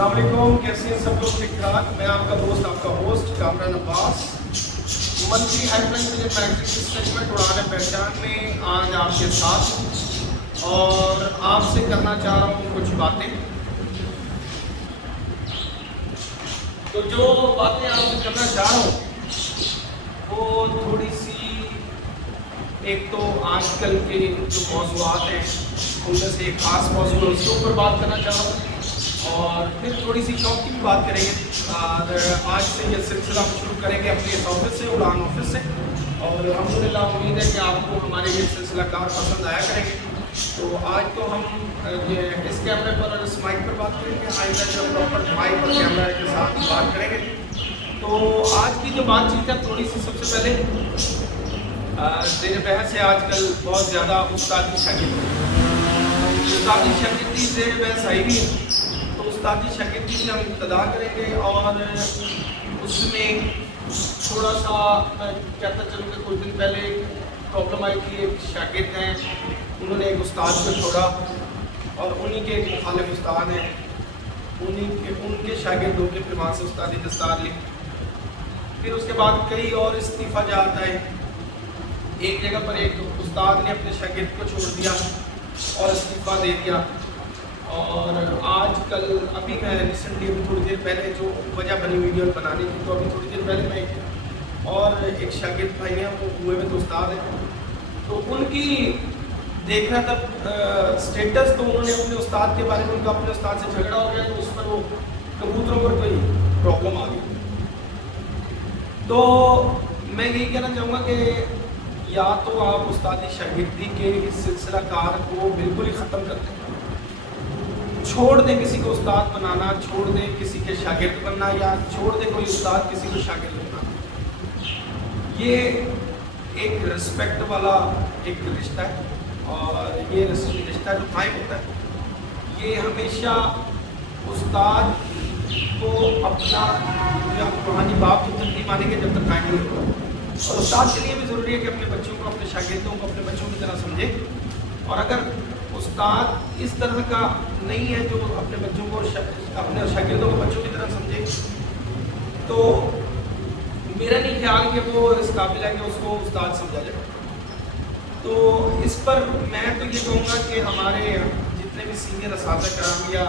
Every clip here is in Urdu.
السلام علیکم، کیسے ہیں سب لوگ؟ ٹھیک ٹھاک. میں آپ کا دوست، آپ کا ہوسٹ کامران عباس. منتھلی ہیڈ لائن مجھے میگزین کی سیگمنٹ اڑان پہچان میں آج آپ کے ساتھ اور آپ سے کرنا چاہ رہا ہوں کچھ باتیں. تو جو باتیں آپ سے کرنا چاہ رہا ہوں وہ تھوڑی سی، ایک تو آج کل کے جو موضوعات ہیں ان میں سے ایک خاص موضوع ہے، اس کے اوپر بات کرنا چاہ رہا ہوں، اور پھر تھوڑی سی شوق کی بھی بات کریں گے. اور آج سے یہ سلسلہ ہم شروع کریں گے اپنے اس آفس سے، اڑان آفس سے، اور الحمدللہ امید ہے کہ آپ کو ہمارے یہ سلسلہ کار پسند آیا کریں گے. تو آج تو ہم اس کیمرے پر اور اس مائک پر بات کریں گے، آئندہ جو پراپر مائک اور کیمرہ کے ساتھ بات کریں گے. تو آج کی جو بات چیت ہے تھوڑی سی، سب سے پہلے زیر بحث ہے آج کل بہت زیادہ استادی شاگردی زیر بحث آئی بھی ہے. تو استادی شاگردی سے ہم ابتدا کریں گے، اور اس میں تھوڑا سا میں کہتا چلوں کہ کچھ دن پہلے پرابلم آئی تھی. ایک شاگرد ہیں، انہوں نے ایک استاد کو چھوڑا، اور انہی کے ایک مخالف استاد ہیں، ان کے شاگردوں کے پھر وہاں سے استادی دستار لی. پھر اس کے بعد کئی اور استعفیٰ جات آئے. ایک جگہ پر ایک استاد نے اپنے شاگرد کو چھوڑ دیا اور استعفیٰ دے دیا. اور آج کل ابھی میں ریسنٹلی تھوڑی دیر پہلے جو وجہ بنی ویڈیو بنانے کی، تو ابھی تھوڑی دیر پہلے میں اور ایک شاگرد بھائی ہیں، وہ ہوئے میں تو استاد ہیں، تو ان کی دیکھ رہا تھا اسٹیٹس. تو انہوں نے اپنے استاد کے بارے میں، ان کا اپنے استاد سے جھگڑا ہو گیا، تو اس پر وہ کبوتروں پر کوئی پرابلم آ گئی. تو میں یہی کہنا چاہوں گا کہ یا تو آپ استادی شاگردی کے اس سلسلہ کار کو بالکل ہی ختم کر دیں، چھوڑ دیں کسی کو استاد بنانا، چھوڑ دیں کسی کے شاگرد بننا، یا چھوڑ دیں کوئی استاد کسی کو شاگرد بننا. یہ ایک رسپیکٹ والا ایک رشتہ ہے، اور یہ رشتہ جو قائم ہوتا ہے، یہ ہمیشہ استاد کو اپنا روحانی باپ کی ترتیب مانیں گے جب تک قائم نہیں ہوگا. اور استاد کے لیے بھی ضروری ہے کہ اپنے بچوں کو، اپنے شاگردوں کو اپنے بچوں کی طرح سمجھے. اور اگر استاد اس طرح کا نہیں ہے جو اپنے بچوں کو، اپنے شاگردوں کو بچوں کی طرح سمجھے، تو میرا نہیں خیال کہ وہ اس قابل ہے کہ اس کو استاد سمجھا جائے. تو اس پر میں تو یہ کہوں گا کہ ہمارے جتنے بھی سینئر اساتذہ کرام یا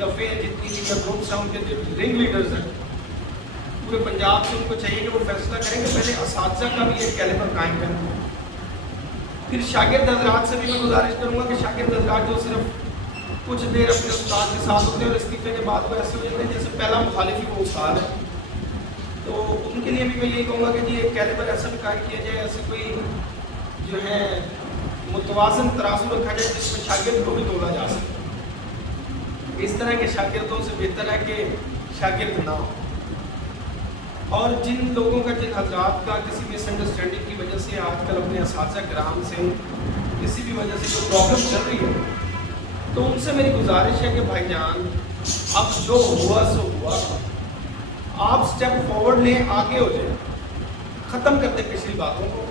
دفعے جتنی بھی گروپس ہیں، ان کے جو رنگ لیڈرز ہیں پورے پنجاب سے، ان کو چاہیے کہ وہ فیصلہ کریں کہ پہلے اساتذہ کا بھی ایک کیلیبر قائم کریں. پھر شاگرد حضرات سے بھی میں گزارش کروں گا کہ شاگرد حضرات جو صرف کچھ دیر اپنے استاد کے ساتھ ہوتے ہیں اور استعفے کے بعد وہ ایسے ہو جاتے ہیں جیسے پہلا مخالف ہی وہ استاد ہے. تو ان کے لیے بھی میں یہی کہوں گا کہ جی ایک کیلیبر ایسا بھی قائم کیا جائے، ایسے کوئی جو ہے متوازن ترازو رکھا جائے جس میں شاگرد کو بھی تولا جا سکے. اس طرح کے شاگردوں سے بہتر ہے کہ شاگرد نہ ہو. اور جن لوگوں کا، جن حضرات کا کسی مس انڈرسٹینڈنگ کی وجہ سے آج کل اپنے اساتذہ کرام سے کسی بھی وجہ سے جو پرابلم چل رہی ہے، تو ان سے میری گزارش ہے کہ بھائی جان اب جو ہوا سو ہوا، آپ سٹیپ فارورڈ لیں، آگے ہو جائیں، ختم کر دیں پچھلی باتوں کو،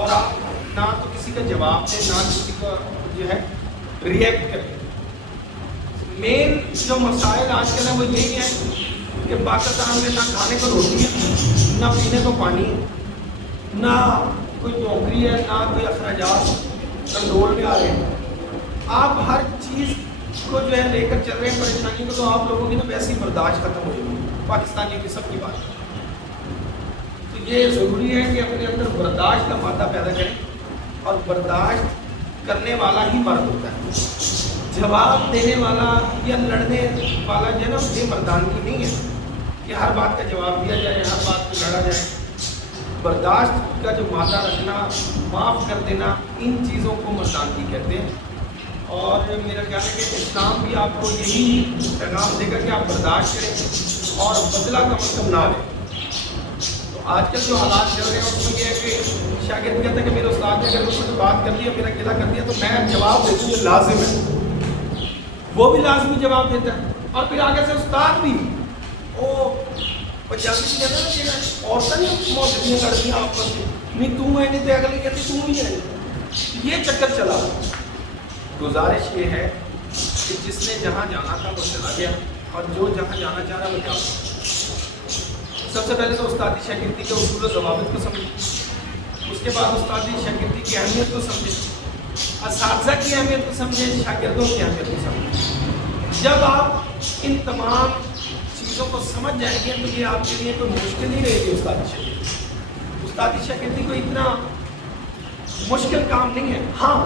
اور آپ نہ تو کسی کا جواب دیں، نہ کسی کا جو ہے ریئیکٹ کریں. مین جو مسائل آج کل ہیں وہ یہی ہیں کہ پاکستان میں نہ کھانے کو روٹی ہے، نہ پینے کو پانی ہے، نہ کوئی نوکری ہے، نہ کوئی اخراجات کنٹرول میں آ رہے ہیں. آپ ہر چیز کو جو ہے لے کر چل رہے ہیں پریشانی کو، تو آپ لوگوں کی تو ویسی برداشت ختم ہو جائے گی، پاکستانیوں کی سب کی بات. تو یہ ضروری ہے کہ اپنے اندر برداشت کا مادہ پیدا کریں، اور برداشت کرنے والا ہی مرد ہوتا ہے. جواب دینے والا یا لڑنے والا جو ہے نا، یہ مردانگی نہیں ہے کہ ہر بات کا جواب دیا جائے، ہر بات کو لڑا جائے. برداشت کا جو مادہ رکھنا، معاف کر دینا، ان چیزوں کو مردانگی کہتے ہیں. اور میرا خیال ہے کہ اسلام بھی آپ کو یہی پیغام دے گا کہ آپ برداشت کریں اور بدلہ کا مطلب نہ لیں. تو آج کل جو حالات چل رہے ہیں اس میں یہ ہے کہ شاگرد کہتا ہے کہ میرے استاد نے اگر مجھ سے بات کر دیا، میرا گلا کر دیا، تو میں جواب دے دوں، یہ لازم ہے. وہ بھی لازمی جواب دیتا ہے. اور پھر آگے سے استاد بھی، وہ پنجابی سے کہتا ہے کہ عورتیں نہیں موجودیاں لڑکیاں آپس میں، نہیں تم ہے نہیں تو اگلی کہتی تم نہیں ہے. یہ چکر چلا. گزارش یہ ہے کہ جس نے جہاں جانا تھا وہ چلا گیا اور جو جہاں جانا چاہ رہا وہ جا سکتا. سب سے پہلے تو استادی شاگردی کے اصول و ضوابط کو سمجھیں. اس کے بعد استادی شاگردی کی اہمیت کو سمجھیں, اساتذہ کی اہمیت کو سمجھیں, شاگردوں کی اہمیت کو سمجھیں. جب آپ ان تمام چیزوں کو سمجھ جائیں گے تو یہ آپ کے لیے کوئی مشکل نہیں رہے گی. استادی شاگردی کوئی اتنا مشکل کام نہیں ہے. ہاں,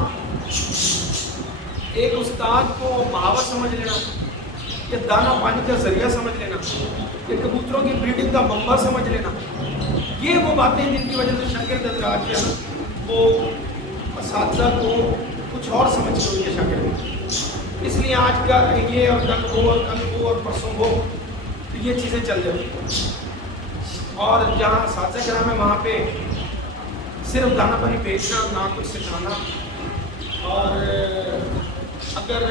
ایک استاد کو محاور سمجھ لینا, یا دانہ پانی کا ذریعہ سمجھ لینا, یا کبوتروں کی بریڈنگ کا منبع سمجھ لینا, یہ وہ باتیں جن کی وجہ سے شاگرد حضرات جو ہے نا وہ اساتذہ کو کچھ اور سمجھ کے ہوئی ہے شاگرد. اس لیے آج کا یہ اور کل ہو اور کل ہو اور پرسوں ہو تو یہ چیزیں چل جاتی ہیں. اور جہاں اساتذہ کرام ہے وہاں پہ صرف دانہ پانی بیچنا, نہ کچھ سکھانا. اور اگر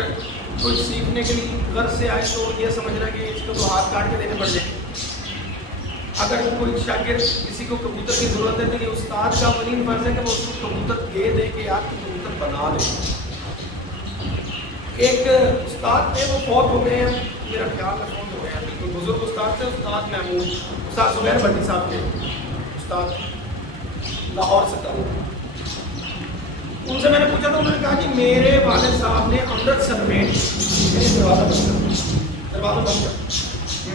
کچھ سیکھنے کے لیے گھر سے آئے تو یہ سمجھنا کہ اس کو تو ہاتھ کاٹ کے دینے پڑ جائیں. اگر کوئی شاگرد کسی کو کبوتر کی ضرورت ہے تو یہ استاد کا اولین فرض ہے کہ وہ اس کو کبوتر دے دے کے آپ کو کبوتر بنا دے. ایک استاد تھے وہ فوت ہو گئے ہیں, میرا خیال میں فوت ہو گئے ہیں, بالکل بزرگ استاد تھے, استاد محمود, استاد زبیر بھٹی صاحب کے استاد, لاہور سے تھا. ان سے میں نے پوچھا تو انہوں نے کہا کہ میرے والد صاحب نے امرتسر میں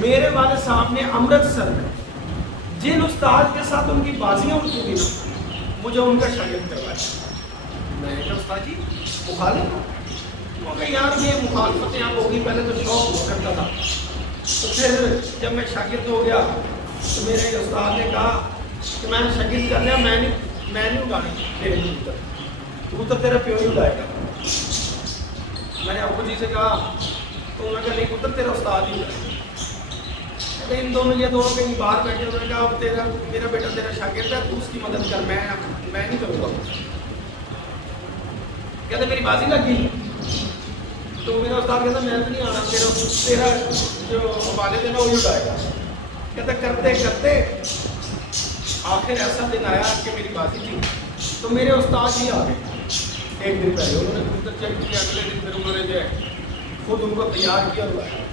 میرے والد صاحب نے امرتسر میں جن استاد کے ساتھ ان کی بازیاں اٹھتی تھی نا مجھے ان کا شاگرد کروایا. میں نے کہا استاد جی مخالف, یار یہ مخالفتیں آپ ہوگی, پہلے تو شوق ہوا کرتا تھا, تو پھر جب میں شاگرد ہو گیا تو میرے استاد نے کہا کہ میں شاگرد کر لیا, میں نہیں اگانے تیرے کبوتر تیرا پیو ہی اگائے گا. میں نے ابو جی سے کہا تو انہوں نے کہا نہیں پتر تیرا استاد ہی اگائے. ان دونوں کہیں باہر بیٹھے, انہوں نے کہا اب میرا بیٹا تیرا شاگرد ہے, تو اس کی مدد کر, میں نہیں کروں گا. کہتے میری بازی لگ گئی تو میرا استاد کہتا میں تو نہیں آنا, تیرا جو والد ہے نا وہی اٹھائے گا. کہتا کرتے کرتے آخر ایسا دن آیا کہ میری بازی تھی تو میرے استاد ہی آ گئے. ایک دن پہلے انہوں نے کبوتر چیک کیا, اگلے دن پھر انہوں نے جو ہے خود ان کو تیار کیا ہوا ہے.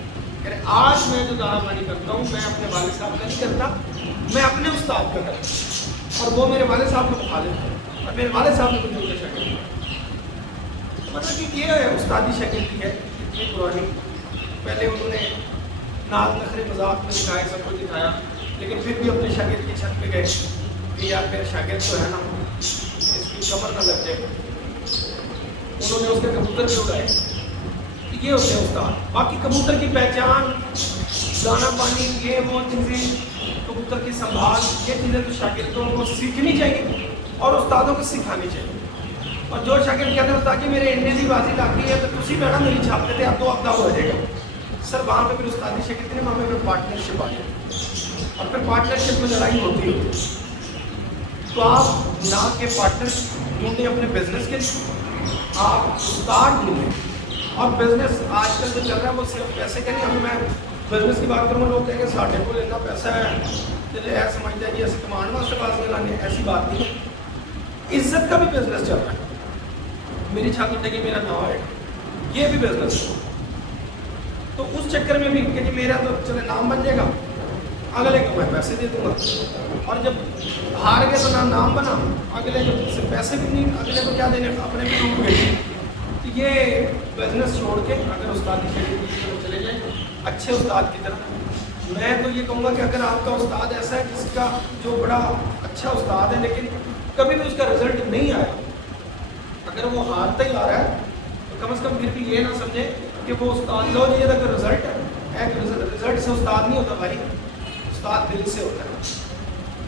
آج میں جو دانہ پانی کرتا ہوں میں اپنے والد صاحب کا نہیں کرتا, میں اپنے استاد کا کرتا ہوں. اور وہ میرے والد صاحب کو مخالف ہے اور میرے والد صاحب نے مجھے ان کا شاگرد کیا. مطلب کہ یہ استادی شاگردی ہے اتنی پرانی. پہلے انہوں نے ناز نخرے مذاق میں دکھائے, سب کچھ دکھایا, لیکن پھر بھی اپنے شاگرد کی چھت پہ گئے کہ یار میرا شاگرد تو ہے نا, اس کی کمر نہ لگ جائے. انہوں نے اس کے کبوتر بھی اڑائے. یہ ہوتے ہیں استاد. باقی کبوتر کی پہچان, دانہ پانی, یہ وہ چیزیں, کبوتر کی سنبھال, یہ چیزیں تو شاگردوں کو سیکھنی چاہیے اور استادوں کو سکھانی چاہیے. اور جو شاگرد کہتے ہیں استاد جی میرے انڈے کی بازی لاگی ہے تو تسی بیٹھا میری چھاپتے تھے, اب تو اب ہو جائے گا. سر وہاں پہ پھر استادی شاگردی نے وہاں پہ پارٹنرشپ آ جائے, اور پھر پارٹنرشپ میں لڑائی ہوتی ہے. تو آپ نہ کہ پارٹنر ڈھونڈیں اپنے بزنس کے لیے, آپ استاد ڈھونڈیں. اور بزنس آج کل جو چل رہا ہے وہ صرف پیسے کا نہیں. ابھی میں بزنس کی بات کروں, لوگ کہیں کہ ساڑھے کو لینا پیسہ ہے ایسا سمجھتا ہے جی ایسے کمان واسطے بازی لانی, ایسی بات نہیں. عزت کا بھی بزنس چل رہا ہے. میری چھت اٹھے گی میرا نام آئے گا, یہ بھی بزنس ہے. تو اس چکر میں بھی کہ جی میرا تو چلے نام بن جائے گا, اگلے کو میں پیسے دے دوں گا. اور جب ہار گئے تو نہ نام بنا, اگلے کو صرف پیسے بھی نہیں, اگلے کو کیا دینے, اپنے بھی ڈوب گئے. تو یہ بزنس چھوڑ کے اگر استادی شاگردی کی طرف چلے جائیں, اچھے استاد کی طرف. میں تو یہ کہوں گا کہ اگر آپ کا استاد ایسا ہے جس کا جو بڑا اچھا استاد ہے لیکن کبھی بھی اس کا رزلٹ نہیں آیا, اگر وہ ہارتا ہی آ رہا ہے تو کم از کم پھر بھی یہ نہ سمجھے کہ وہ استاد لو جی یہ تک رزلٹ ہے. رزلٹ سے استاد نہیں ہوتا بھائی, استاد دل سے ہوتا ہے.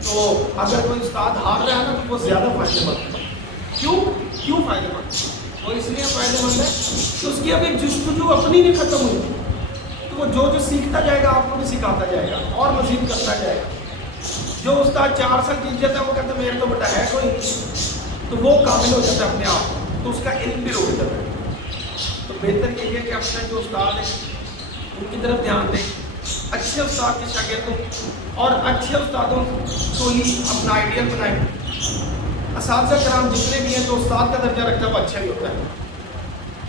تو اگر کوئی استاد ہار رہا ہے نا تو وہ زیادہ فائدہ مند ہے. کیوں فائدہ مند؟ اور اس لیے فائدہ مند ہے کہ اس کی ابھی جستجو اپنی نہیں ختم ہوئی, تو وہ جو سیکھتا جائے گا آپ کو بھی سکھاتا جائے گا اور مزید کرتا جائے گا. جو استاد 4 سال جیت جاتا ہے وہ کہتا ہے میرے تو بیٹا ہے کوئی, تو وہ قابل ہو جاتا ہے اپنے آپ, تو اس کا علم بھی رک جاتا ہے. تو بہتر یہ ہے کہ اپنے جو استاد ہیں ان کی طرف دھیان دیں, اچھے استاد کے شاگرد ہوں اور اچھے استادوں کو ہی اپنا آئیڈیل بنائیں. اساتذہ کرام جتنے بھی ہیں جو استاد کا درجہ رکھتا ہے وہ اچھا ہی ہوتا ہے.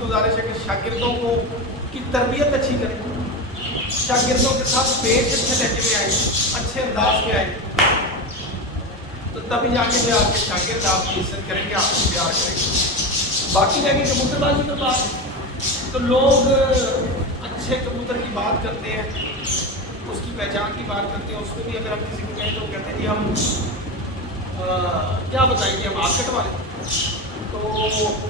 گزارش ہے کہ شاگردوں کو کی تربیت اچھی کریں، شاگردوں کے ساتھ پیش اچھے لہجے میں آئے، اچھے انداز میں آئے، تو تبھی جا کے آپ کے شاگرد آپ کی عزت کریں گے، آپ کو پیار کریں گے۔ باقی رہ گئی کبوتر بازی کی بات، تو لوگ اچھے کبوتر کی بات کرتے ہیں، اس کی پہچان کی بات کرتے ہیں، اس کو بھی اگر ہم کسی کو کہیں تو کہتے ہیں کہ ہم کیا بتائیں گے، ہم آکٹ والے۔ تو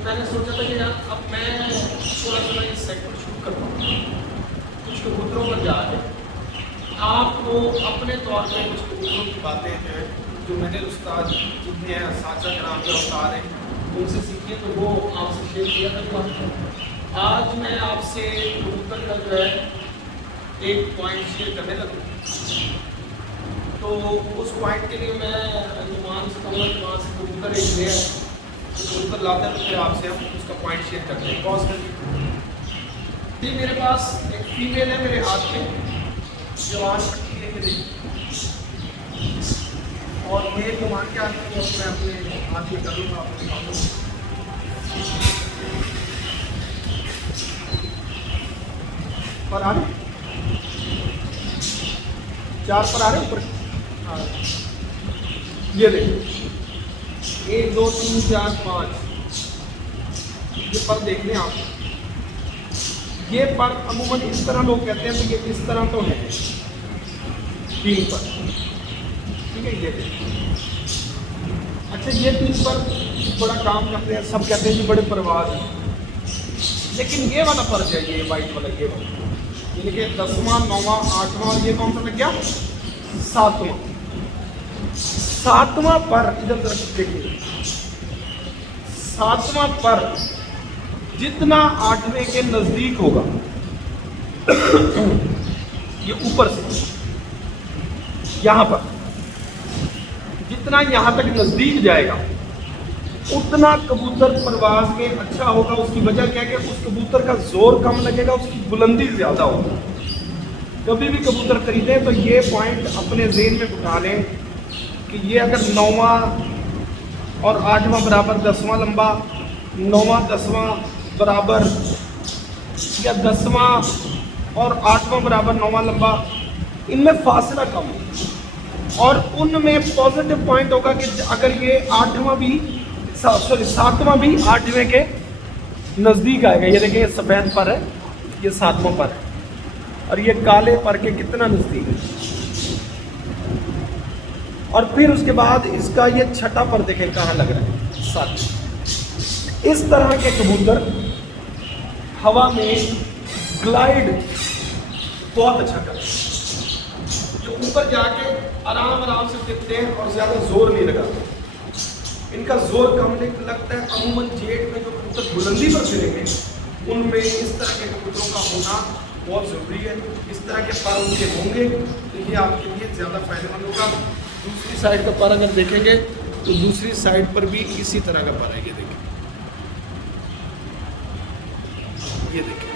میں نے سوچا تھا کہ یار اب میں تھوڑا سا اس سیگمنٹ شروع کرتا ہوں، کچھ کبوتروں پر جا کے آپ کو اپنے طور پہ کچھ کبوتروں کی باتیں جو میں نے استاد جتنے ہیں اساتذہ کرام کے استاد ہیں ان سے سیکھی تو وہ آپ سے شیئر کیا تھا۔ آج میں آپ سے کبوتر کا جو ہے ایک پوائنٹ شیئر کرنے لگوں، تو اس پوائنٹ کے لیے میں انجمان سے کہوں گا کہ وہاں سے کبوتر ایک لے ہے، کبوتر لاتا ہے تو پھر آپ سے ہم اس کا پوائنٹ شیئر کرتے ہیں۔ پاز کر جی، میرے پاس ایک فیمیل ہے میرے ہاتھ میں، جوان پٹی لے کے دیکھ، اور میل جوان کے ہاتھ میں میں اپنے ہاتھ میں کروں گا، آپ کو دکھاؤں گا۔ پر آ رہے 4 پر آ رہے اوپر، یہ دیکھیں 1 2 3 4 5 یہ پر دیکھ لیں آپ۔ یہ پر عموماً اس طرح لوگ کہتے ہیں تو یہ اس طرح تو ہے 3 پر، ٹھیک ہے۔ یہ اچھا، یہ 3 پر بڑا کام کرتے ہیں، سب کہتے ہیں یہ بڑے پرواز ہیں، لیکن یہ والا پر ہے، یہ وائٹ والا، یہ والا یعنی کہ 10واں 9واں 8واں، اور یہ کون سا لگ گیا 7واں 7واں پر۔ ادھر طرف دیکھیے، 7واں پر جتنا 8ویں کے نزدیک ہوگا، یہ اوپر سے یہاں پر جتنا یہاں تک نزدیک جائے گا اتنا کبوتر پرواز میں اچھا ہوگا۔ اس کی وجہ کیا ہے کہ اس کبوتر کا زور کم لگے گا، اس کی بلندی زیادہ ہوگا۔ کبھی بھی کبوتر خریدیں تو یہ پوائنٹ اپنے ذہن میں بٹھا لیں کہ یہ اگر 9واں اور 8واں برابر 10واں لمبا، 9واں 10واں برابر، یا 10واں اور 8واں برابر 9واں لمبا، ان میں فاصلہ کم ہے، اور ان میں پازیٹیو پوائنٹ ہوگا کہ اگر یہ 8واں بھی 7واں بھی 8ویں کے نزدیک آئے گا۔ یہ دیکھیں یہ سفید پر ہے، یہ 7واں پر ہے، اور یہ کالے پر کے کتنا نزدیک ہے۔ اور پھر اس کے بعد اس کا یہ چھٹا پر دیکھیں کہاں لگ رہا ہے 7۔ اس طرح کے کبوتر ہوا میں گلائڈ بہت اچھا کرتے ہیں، جو اوپر جا کے آرام سے ٹکتے ہیں اور زیادہ زور نہیں لگاتے، ان کا زور کم لگتا ہے۔ عموماً جیٹ میں جو کبوتر بلندی پر پھریں گے ان میں اس طرح کے کبوتروں کا ہونا بہت ضروری ہے، اس طرح کے پر ان کے ہوں گے تو یہ آپ کے لیے زیادہ فائدہ مند ہوگا۔ دوسری سائڈ کا پر اگر دیکھیں گے تو دوسری سائڈ پر بھی اسی طرح کا پر ہے، یہ دیکھیں، یہ دیکھیں،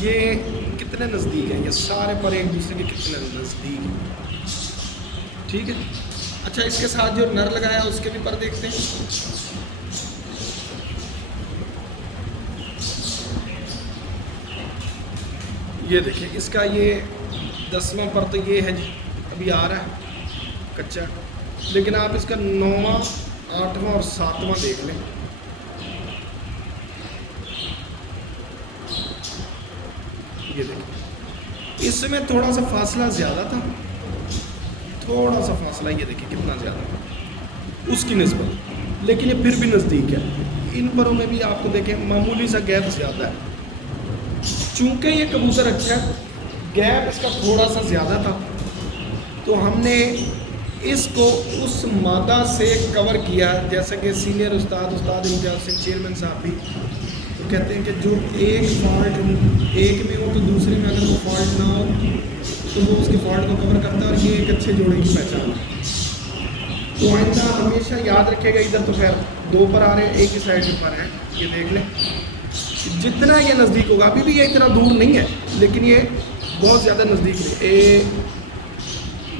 یہ کتنے نزدیک ہیں، یہ سارے پر ایک دوسرے کے کتنے نزدیک ہیں، ٹھیک ہے۔ اچھا، اس کے ساتھ جو نر لگایا اس کے بھی پر دیکھتے ہیں۔ یہ دیکھیں، اس کا یہ 10واں پر تو یہ ہے جی، ابھی آ رہا ہے کچا، لیکن آپ اس کا 9واں 8واں اور 7واں دیکھ لیں۔ یہ دیکھیں، اس میں تھوڑا سا فاصلہ زیادہ تھا، تھوڑا سا فاصلہ، یہ دیکھیں کتنا زیادہ اس کی نسبت، لیکن یہ پھر بھی نزدیک ہے۔ ان پروں میں بھی آپ کو دیکھیں معمولی سا گیپ زیادہ ہے، چونکہ یہ کبوتر اچھا ہے، گیپ اس کا تھوڑا سا زیادہ تھا، تو ہم نے اس کو اس مادہ سے کور کیا، جیسا کہ سینئر استاد امتیاز سنگھ چیئرمین صاحب بھی تو کہتے ہیں کہ جو ایک فالٹ ایک میں ہو تو دوسرے میں اگر وہ فالٹ نہ ہو تو وہ اس کے فالٹ کو کور کرتا ہے، اور یہ ایک اچھے جوڑے کی پہچان ہے۔ تو آئندہ ہمیشہ یاد رکھے گا، ادھر تو خیر 2 پر آ رہے ہیں، ایک ہی سائڈ پر ہیں، یہ دیکھ لیں، جتنا یہ نزدیک ہوگا، ابھی بھی یہ اتنا دور نہیں ہے لیکن یہ بہت زیادہ نزدیک ہے۔